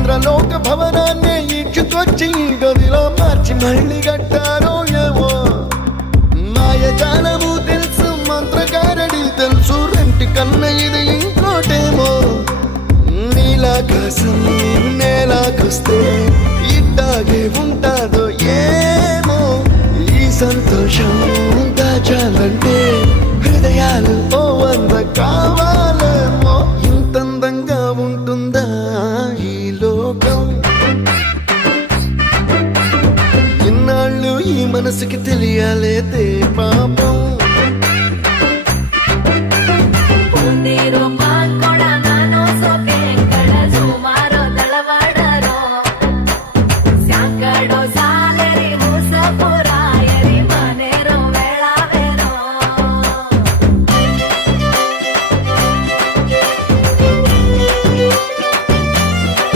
ఇంద్రలోక భవనాన్ని ఈడ్చుకొచ్చి గదిలో మార్చి మళ్ళీ కట్టారో ఏమో మాయజాలము తెలుసు మంత్రగారడి తెలుసు రెంటి కన్న ఇది ఇంకోటేమో నీలాకాశం నేలాకొస్తే ఇట్టాగే ఉంటాదో ఏమో ఈ సంతోషం దాచాలంటే హృదయాలు ఓ వంద కావాలేమో ఇంతందంగా ఉంటుందా ఈ లోకం ఇన్నాళ్ళు ఈ మనసుకి తెలియాలేదే పాపం